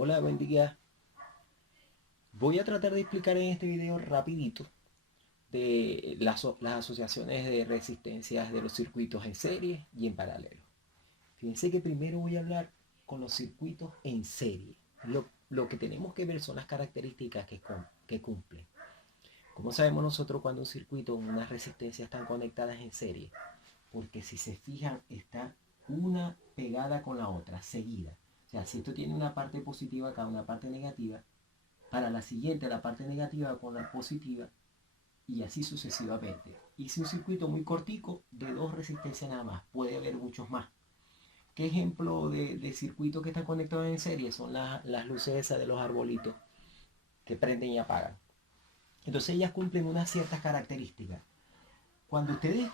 Hola, buen día. Voy a tratar de explicar en este video rapidito de las asociaciones de resistencias de los circuitos en serie y en paralelo. Fíjense que primero voy a hablar con los circuitos en serie. Lo que tenemos que ver son las características que cumplen. ¿Cómo sabemos nosotros cuando un circuito o unas resistencias están conectadas en serie? Porque si se fijan, está una pegada con la otra, seguida. O sea, si esto tiene una parte positiva acá, una parte negativa, para la siguiente la parte negativa con la positiva y así sucesivamente. Hice un circuito muy cortico de dos resistencias nada más, puede haber muchos más. ¿Qué ejemplo de circuito que está conectado en serie? Son las luces esas de los arbolitos que prenden y apagan. Entonces ellas cumplen unas ciertas características. Cuando ustedes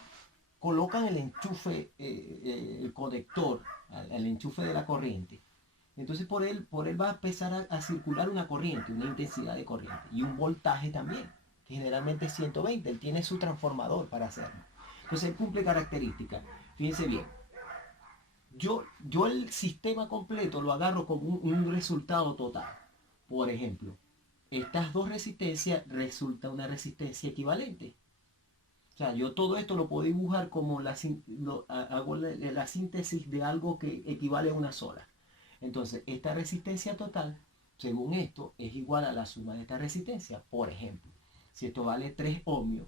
colocan el enchufe, el conector, el enchufe de la corriente, entonces por él va a empezar a circular una corriente, una intensidad de corriente y un voltaje también, que generalmente es 120. Él tiene su transformador para hacerlo. Entonces él cumple características. Fíjense bien, yo el sistema completo lo agarro como un resultado total. Por ejemplo, estas dos resistencias resulta una resistencia equivalente. O sea, yo todo esto lo puedo dibujar como hago la síntesis de algo que equivale a una sola. Entonces, esta resistencia total, según esto, es igual a la suma de esta resistencia. Por ejemplo, si esto vale 3 ohmios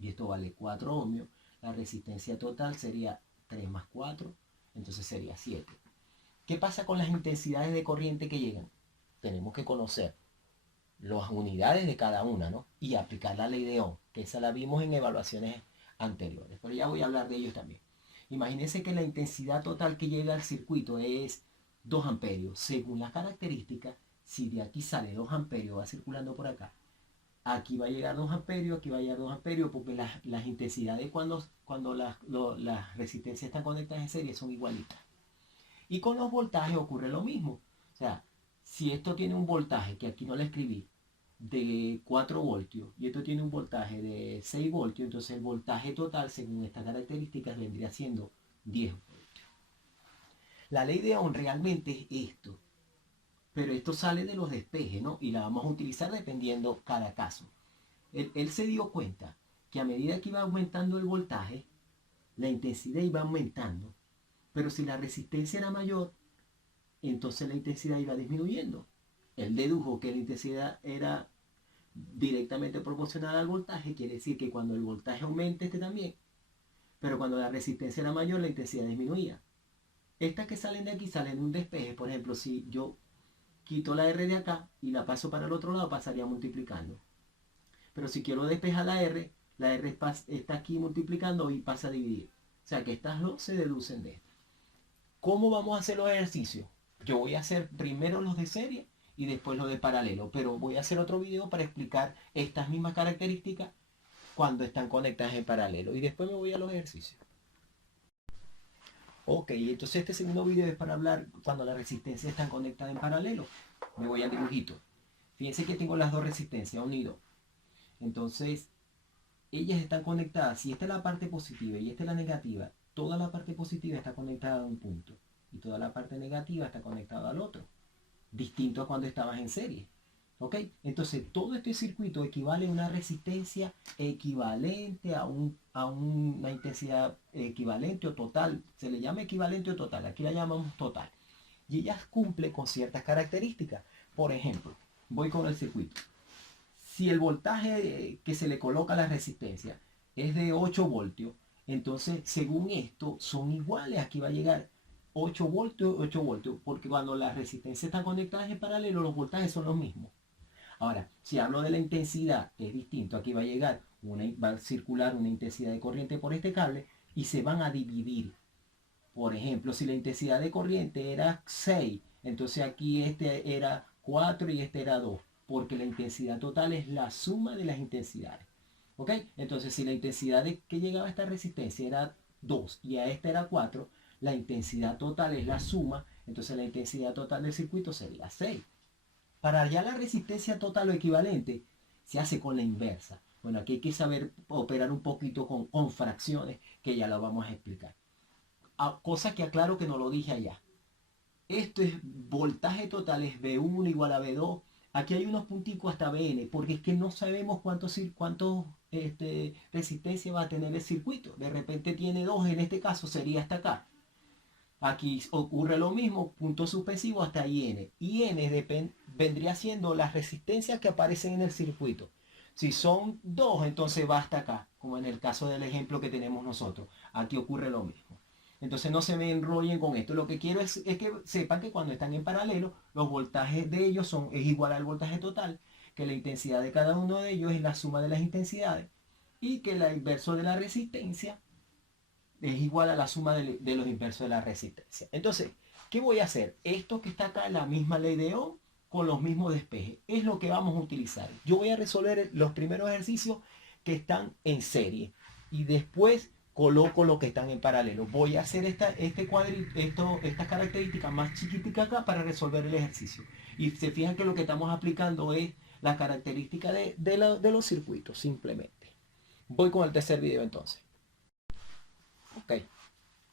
y esto vale 4 ohmios, la resistencia total sería 3 más 4, entonces sería 7. ¿Qué pasa con las intensidades de corriente que llegan? Tenemos que conocer las unidades de cada una, ¿no? Y aplicar la ley de Ohm, que esa la vimos en evaluaciones anteriores, pero ya voy a hablar de ellos también. Imagínense que la intensidad total que llega al circuito es 2 amperios. Según las características, si de aquí sale 2 amperios, va circulando por acá, aquí va a llegar 2 amperios, aquí va a llegar 2 amperios, porque las intensidades cuando las resistencias están conectadas en serie son igualitas. Y con los voltajes ocurre lo mismo. O sea, si esto tiene un voltaje, que aquí no le escribí, de 4 voltios y esto tiene un voltaje de 6 voltios, entonces el voltaje total, según estas características, vendría siendo 10 voltios. La ley de Ohm realmente es esto, pero esto sale de los despejes, ¿no? Y la vamos a utilizar dependiendo cada caso. Él se dio cuenta que a medida que iba aumentando el voltaje, la intensidad iba aumentando, pero si la resistencia era mayor, entonces la intensidad iba disminuyendo. Él dedujo que la intensidad era directamente proporcional al voltaje, quiere decir que cuando el voltaje aumente, este también, pero cuando la resistencia era mayor, la intensidad disminuía. Estas que salen de aquí salen de un despeje. Por ejemplo, si yo quito la R de acá y la paso para el otro lado, pasaría multiplicando. Pero si quiero despejar la R está aquí multiplicando y pasa a dividir. O sea que estas dos se deducen de esto. ¿Cómo vamos a hacer los ejercicios? Yo voy a hacer primero los de serie y después los de paralelo, pero voy a hacer otro video para explicar estas mismas características cuando están conectadas en paralelo y después me voy a los ejercicios. Ok, entonces este segundo video es para hablar cuando las resistencias están conectadas en paralelo. Me voy al dibujito. Fíjense que tengo las dos resistencias unidas. Entonces, ellas están conectadas. Si esta es la parte positiva y esta es la negativa, toda la parte positiva está conectada a un punto y toda la parte negativa está conectada al otro. Distinto a cuando estabas en serie. ¿Ok? Entonces, todo este circuito equivale a una resistencia equivalente a una intensidad equivalente o total. Se le llama equivalente o total. Aquí la llamamos total. Y ellas cumplen con ciertas características. Por ejemplo, voy con el circuito. Si el voltaje que se le coloca a la resistencia es de 8 voltios, entonces, según esto, son iguales. Aquí va a llegar 8 voltios, 8 voltios, porque cuando las resistencias están conectadas en paralelo, los voltajes son los mismos. Ahora, si hablo de la intensidad, es distinto. Aquí va a llegar, va a circular una intensidad de corriente por este cable y se van a dividir. Por ejemplo, si la intensidad de corriente era 6, entonces aquí este era 4 y este era 2, porque la intensidad total es la suma de las intensidades. ¿Ok? Entonces, si la intensidad que llegaba a esta resistencia era 2 y a esta era 4, la intensidad total es la suma, entonces la intensidad total del circuito sería 6. Para hallar la resistencia total o equivalente, se hace con la inversa. Bueno, aquí hay que saber operar un poquito con fracciones, que ya lo vamos a explicar. Cosa que aclaro que no lo dije allá. Esto es voltaje total, es V1 igual a V2. Aquí hay unos punticos hasta Vn, porque es que no sabemos cuánto resistencia va a tener el circuito. De repente tiene 2, en este caso sería hasta acá. Aquí ocurre lo mismo, punto suspensivo hasta IN. IN vendría siendo las resistencias que aparecen en el circuito. Si son 2, entonces va hasta acá, como en el caso del ejemplo que tenemos nosotros. Aquí ocurre lo mismo. Entonces no se me enrollen con esto. Lo que quiero es que sepan que cuando están en paralelo, los voltajes de ellos es igual al voltaje total, que la intensidad de cada uno de ellos es la suma de las intensidades y que la inverso de la resistencia es igual a la suma de los inversos de la resistencia. Entonces, ¿qué voy a hacer? Esto que está acá, la misma ley de Ohm, con los mismos despejes, es lo que vamos a utilizar. Yo voy a resolver los primeros ejercicios que están en serie y después coloco los que están en paralelo. Voy a hacer estas características más chiquiticas acá para resolver el ejercicio. Y se fijan que lo que estamos aplicando es la característica de los circuitos, simplemente. Voy con el tercer video entonces. Ok,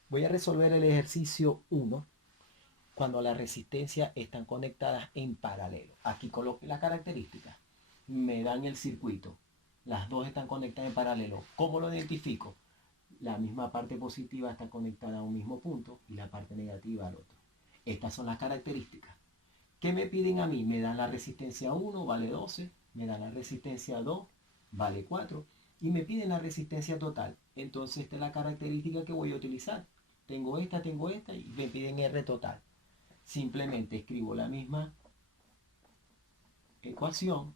voy a resolver el ejercicio 1 cuando las resistencias están conectadas en paralelo. Aquí coloqué las características. Me dan el circuito. Las dos están conectadas en paralelo. ¿Cómo lo identifico? La misma parte positiva está conectada a un mismo punto y la parte negativa al otro. Estas son las características. ¿Qué me piden a mí? Me dan la resistencia 1, vale 12. Me dan la resistencia 2, vale 4. Y me piden la resistencia total. Entonces esta es la característica que voy a utilizar. Tengo esta y me piden R total. Simplemente escribo la misma ecuación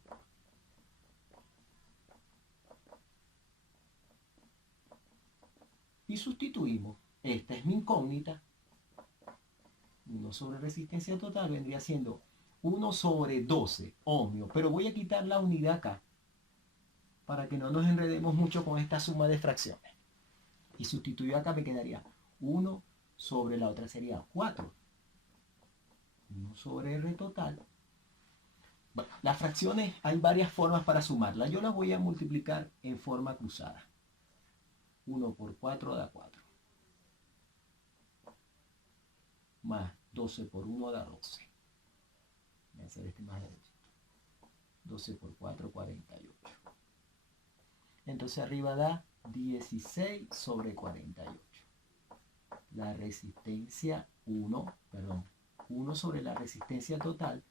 y sustituimos. Esta es mi incógnita. 1 sobre resistencia total vendría siendo 1 sobre 12 ohmios. Pero voy a quitar la unidad acá para que no nos enredemos mucho con esta suma de fracciones. Y sustituyo acá, me quedaría 1 sobre la otra sería 4. 1 sobre R total. Bueno, las fracciones hay varias formas para sumarlas. Yo las voy a multiplicar en forma cruzada. 1 por 4 da 4. Más 12 por 1 da 12. Voy a hacer este más derecho. 12 por 4, 48. Entonces arriba da 16 sobre 48. La resistencia 1 sobre la resistencia total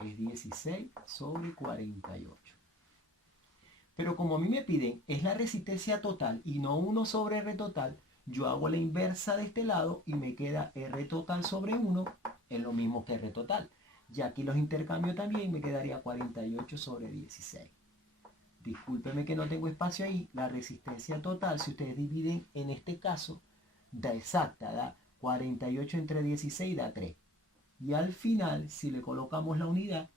es 16 sobre 48. Pero como a mí me piden es la resistencia total y no 1 sobre R total, yo hago la inversa de este lado y me queda R total sobre 1, es lo mismo que R total. Y aquí los intercambio también, me quedaría 48 sobre 16. Discúlpeme que no tengo espacio ahí. La resistencia total, si ustedes dividen en este caso, da exacta, da 48 entre 16 da 3. Y al final, si le colocamos la unidad,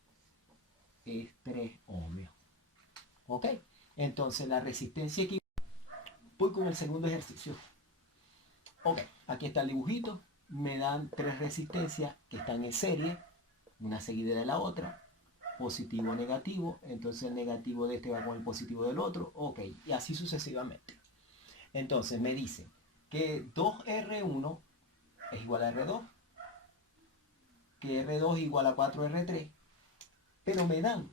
es 3 ohmios. ¿Ok? Entonces la resistencia equivale. Voy con el segundo ejercicio. Ok, aquí está el dibujito. Me dan 3 resistencias que están en serie, una seguida de la otra. Positivo, negativo. Entonces el negativo de este va con el positivo del otro. Ok, y así sucesivamente. Entonces me dice que 2R1 es igual a R2, que R2 es igual a 4R3, pero me dan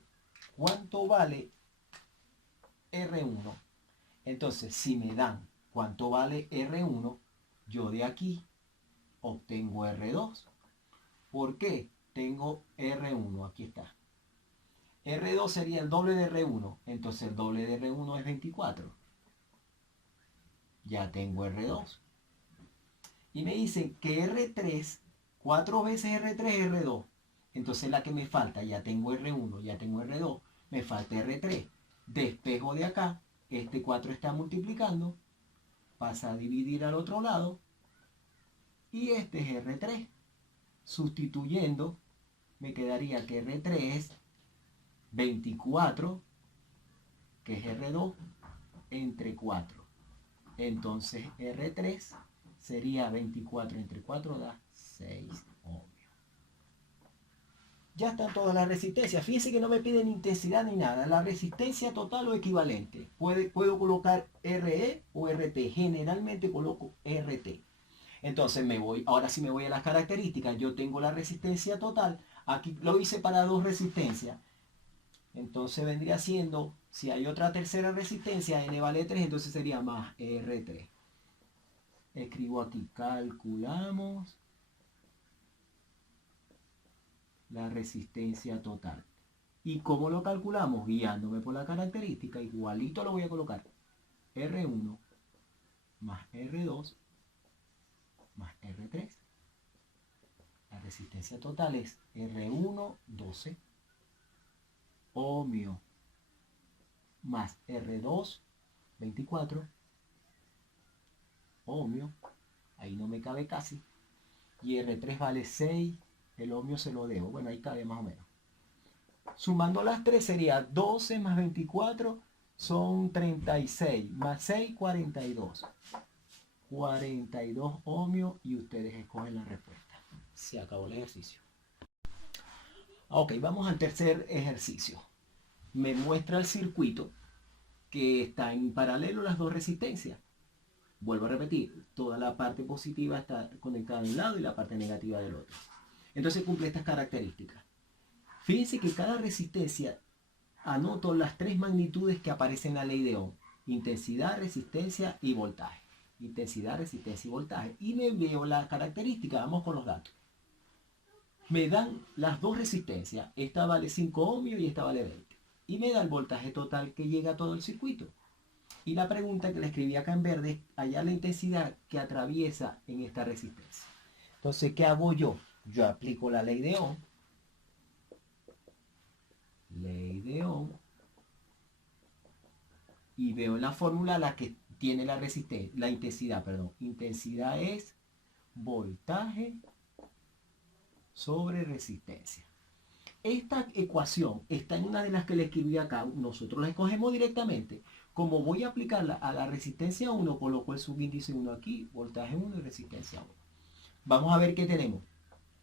cuánto vale R1. Entonces, si me dan cuánto vale R1, yo de aquí obtengo R2. ¿Por qué? Tengo R1, aquí está. R2 sería el doble de R1, entonces el doble de R1 es 24. Ya tengo R2. Y me dicen que R3, 4 veces R3 es R2. Entonces la que me falta, ya tengo R1, ya tengo R2, me falta R3. Despejo de acá, este 4 está multiplicando, pasa a dividir al otro lado, y este es R3. Sustituyendo, me quedaría que R3 es 24, que es R2, entre 4. Entonces R3 sería 24 entre 4 da 6 ohmios. Ya están todas las resistencias. Fíjense que no me piden intensidad ni nada. La resistencia total o equivalente. Puedo colocar RE o RT. Generalmente coloco RT. Entonces ahora sí me voy a las características. Yo tengo la resistencia total. Aquí lo hice para dos resistencias. Entonces vendría siendo, si hay otra tercera resistencia, N vale 3, entonces sería más R3. Escribo aquí, calculamos la resistencia total. ¿Y cómo lo calculamos? Guiándome por la característica, igualito lo voy a colocar. R1 más R2 más R3. La resistencia total es R1, 12 ohmio más R2, 24 ohmio. Ahí no me cabe casi. Y R3 vale 6. El ohmio se lo debo. Bueno, ahí cabe más o menos. Sumando las tres sería 12 más 24 son 36. Más 6, 42. 42 ohmios y ustedes escogen la respuesta. Se acabó el ejercicio. Ok, vamos al tercer ejercicio. Me muestra el circuito que está en paralelo las dos resistencias. Vuelvo a repetir, toda la parte positiva está conectada de un lado y la parte negativa del otro. Entonces cumple estas características. Fíjense que cada resistencia anoto las tres magnitudes que aparecen en la ley de Ohm. Intensidad, resistencia y voltaje. Intensidad, resistencia y voltaje. Y me veo la característica. Vamos con los datos. Me dan las dos resistencias. Esta vale 5 ohmios y esta vale 20. Y me da el voltaje total que llega a todo el circuito. Y la pregunta que le escribí acá en verde es hallar la intensidad que atraviesa en esta resistencia. Entonces, ¿qué hago yo? Yo aplico la ley de Ohm. Ley de Ohm. Y veo en la fórmula la que tiene la resistencia, la intensidad, perdón. Intensidad es voltaje sobre resistencia. Esta ecuación está en una de las que le escribí acá. Nosotros la escogemos directamente. Como voy a aplicarla a la resistencia 1, coloco el subíndice 1 aquí, voltaje 1 y resistencia 1. Vamos a ver qué tenemos.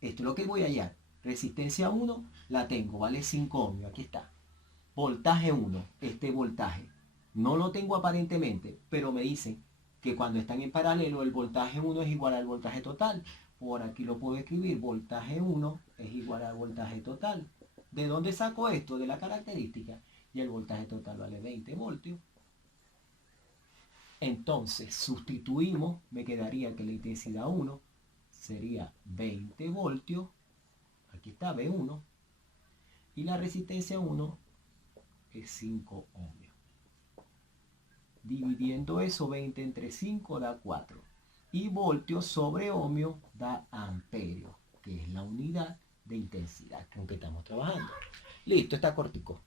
Esto es lo que voy a hallar. Resistencia 1 la tengo, vale 5 ohmios, aquí está. Voltaje 1, este voltaje. No lo tengo aparentemente, pero me dicen que cuando están en paralelo el voltaje 1 es igual al voltaje total. Por aquí lo puedo escribir, voltaje 1 es igual al voltaje total. ¿De dónde saco esto? De la característica. Y el voltaje total vale 20 voltios. Entonces sustituimos, me quedaría que la intensidad 1 sería 20 voltios. Aquí está V1. Y la resistencia 1 es 5 ohmios. Dividiendo eso, 20 entre 5 da 4. Y voltios sobre ohmio da amperio, que es la unidad de intensidad con que estamos trabajando. Listo, está cortico.